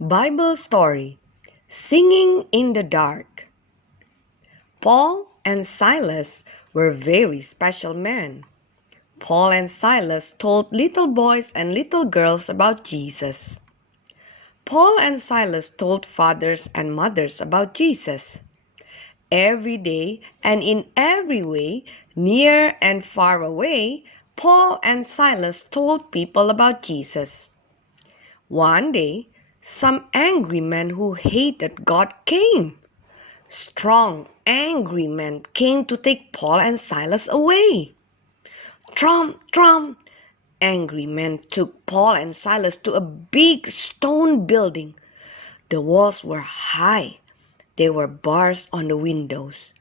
Bible story Singing in the Dark. Paul and Silas were very special men. Paul and Silas told little boys and little girls about Jesus. Paul and Silas told fathers and mothers about Jesus. Every day and in every way, near and far away, Paul and Silas told people about Jesus. One day, some angry men who hated God came. Strong, angry men came to take Paul and Silas away. Trump, Trump! Angry men took Paul and Silas to a big stone building. The walls were high. There were bars on the windows.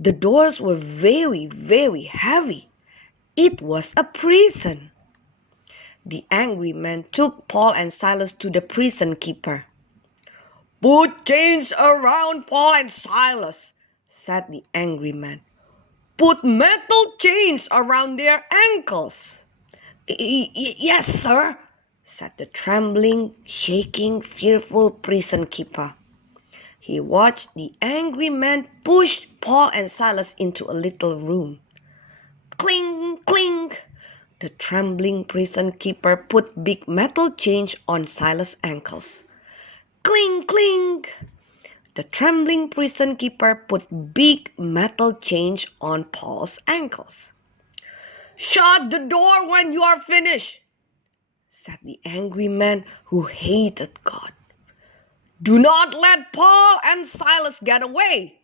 The doors were very, very heavy. It was a prison. The angry men took Paul and Silas to the prison keeper. "Put chains around Paul and Silas," said the angry man. "Put metal chains around their ankles." "Yes, sir," said the trembling, shaking, fearful prison keeper. He watched the angry man push Paul and Silas into a little room. Cling, cling! The trembling prison keeper put big metal chains on Silas' ankles. Cling, cling! The trembling prison keeper put big metal chains on Paul's ankles. "Shut the door when you are finished," said the angry man who hated God. "Do not let Paul and Silas get away."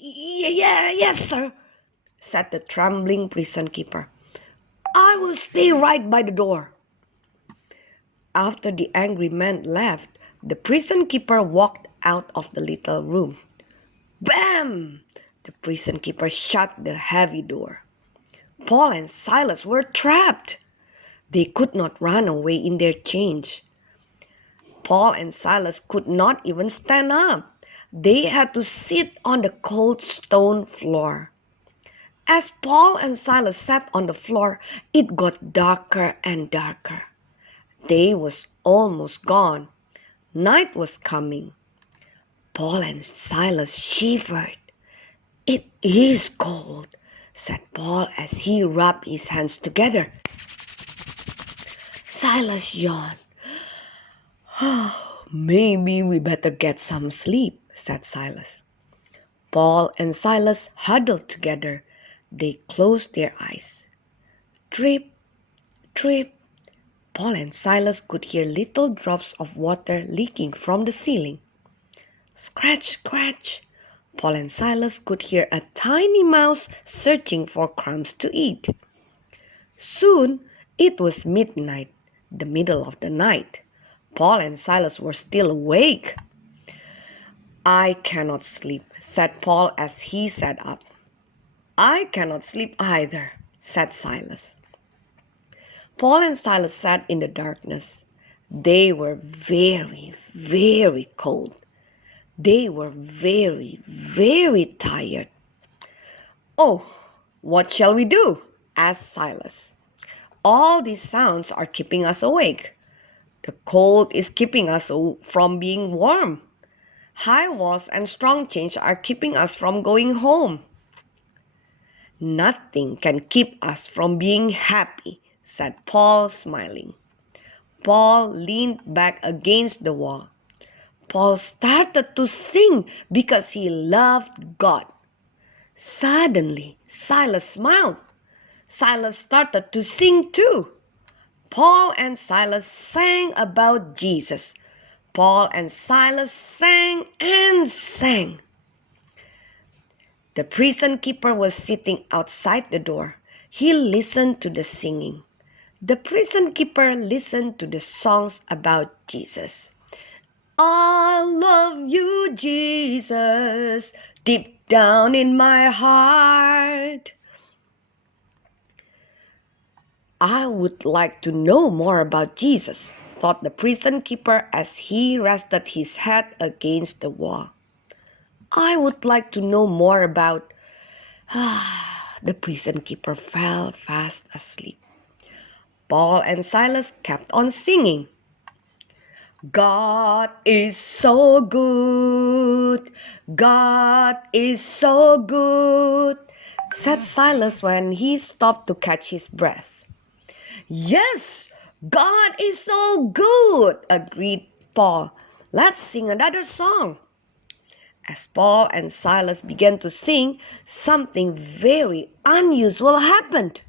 Yes, sir," said the trembling prison keeper. "I will stay right by the door." After the angry man left, the prison keeper walked out of the little room. Bam! The prison keeper shut the heavy door. Paul and Silas were trapped. They could not run away in their chains. Paul and Silas could not even stand up. They had to sit on the cold stone floor. As Paul and Silas sat on the floor, it got darker and darker. Day was almost gone. Night was coming. Paul and Silas shivered. "It is cold," said Paul as he rubbed his hands together. Silas yawned. "Maybe we better get some sleep," said Silas. Paul and Silas huddled together. They closed their eyes. Drip, drip. Paul and Silas could hear little drops of water leaking from the ceiling. Scratch, scratch. Paul and Silas could hear a tiny mouse searching for crumbs to eat. Soon it was midnight, the middle of the night. Paul and Silas were still awake. "I cannot sleep," said Paul as he sat up. "I cannot sleep either," said Silas. Paul and Silas sat in the darkness. They were very, very cold. They were very, very tired. "Oh, what shall we do?" asked Silas. "All these sounds are keeping us awake. The cold is keeping us from being warm. High walls and strong chains are keeping us from going home." "Nothing can keep us from being happy," said Paul, smiling. Paul leaned back against the wall. Paul started to sing because he loved God. Suddenly, Silas smiled. Silas started to sing too. Paul and Silas sang about Jesus. Paul and Silas sang and sang. The prison keeper was sitting outside the door. He listened to the singing. The prison keeper listened to the songs about Jesus. "I love you, Jesus, deep down in my heart." "I would like to know more about Jesus," thought the prison keeper as he rested his head against the wall. "I would like to know more about..." The prison keeper fell fast asleep. Paul and Silas kept on singing. God is so good. God is so good, said Silas when he stopped to catch his breath. Yes, God is so good, agreed Paul. Let's sing another song. As Paul and Silas began to sing, something very unusual happened.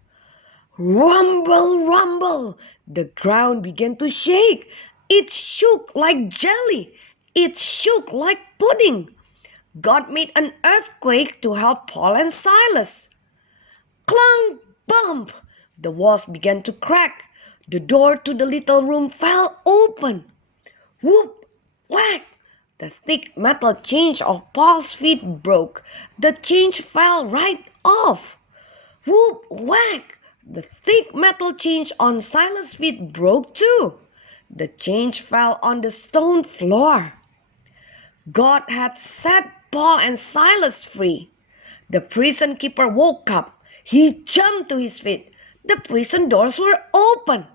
Rumble, rumble! The ground began to shake. It shook like jelly. It shook like pudding. God made an earthquake to help Paul and Silas. Clunk, bump! The walls began to crack. The door to the little room fell open. Whoop, whack! The thick metal chain of Paul's feet broke. The chain fell right off. Whoop, whack! The thick metal chain on Silas' feet broke too. The chain fell on the stone floor. God had set Paul and Silas free. The prison keeper woke up. He jumped to his feet. The prison doors were open.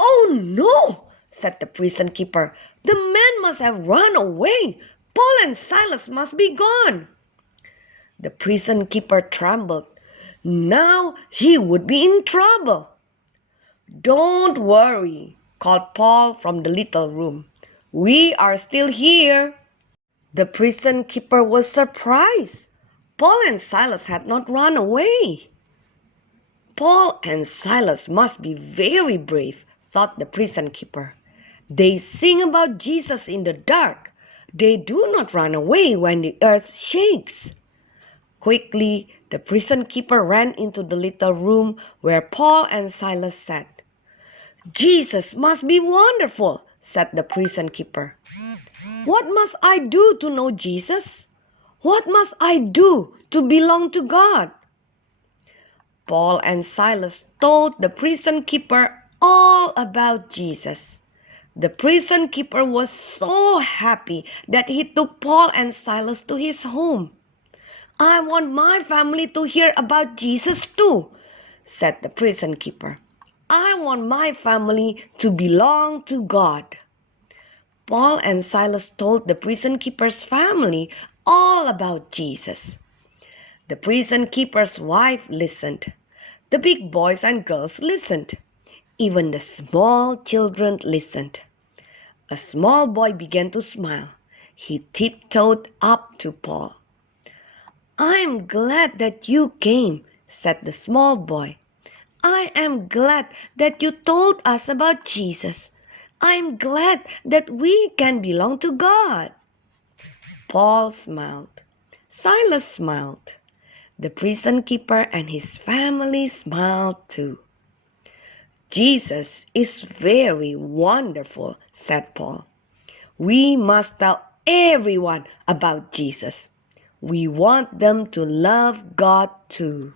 Oh no, said the prison keeper. The man must have run away. Paul and Silas must be gone. The prison keeper trembled. Now he would be in trouble. Don't worry, called Paul from the little room. We are still here. The prison keeper was surprised. Paul and Silas had not run away. Paul and Silas must be very brave, thought the prison keeper. They sing about Jesus in the dark. They do not run away when the earth shakes. Quickly, the prison keeper ran into the little room where Paul and Silas sat. Jesus must be wonderful, said the prison keeper. What must I do to know Jesus? What must I do to belong to God? Paul and Silas told the prison keeper all about Jesus. The prison keeper was so happy that he took Paul and Silas to his home. I want my family to hear about Jesus too, said the prison keeper. I want my family to belong to God. Paul and Silas told the prison keeper's family all about Jesus. The prison keeper's wife listened. The big boys and girls listened. Even the small children listened. A small boy began to smile. He tiptoed up to Paul. I'm glad that you came, said the small boy. I am glad that you told us about Jesus. I'm glad that we can belong to God. Paul smiled. Silas smiled. The prison keeper and his family smiled too. Jesus is very wonderful, said Paul. We must tell everyone about Jesus. We want them to love God too.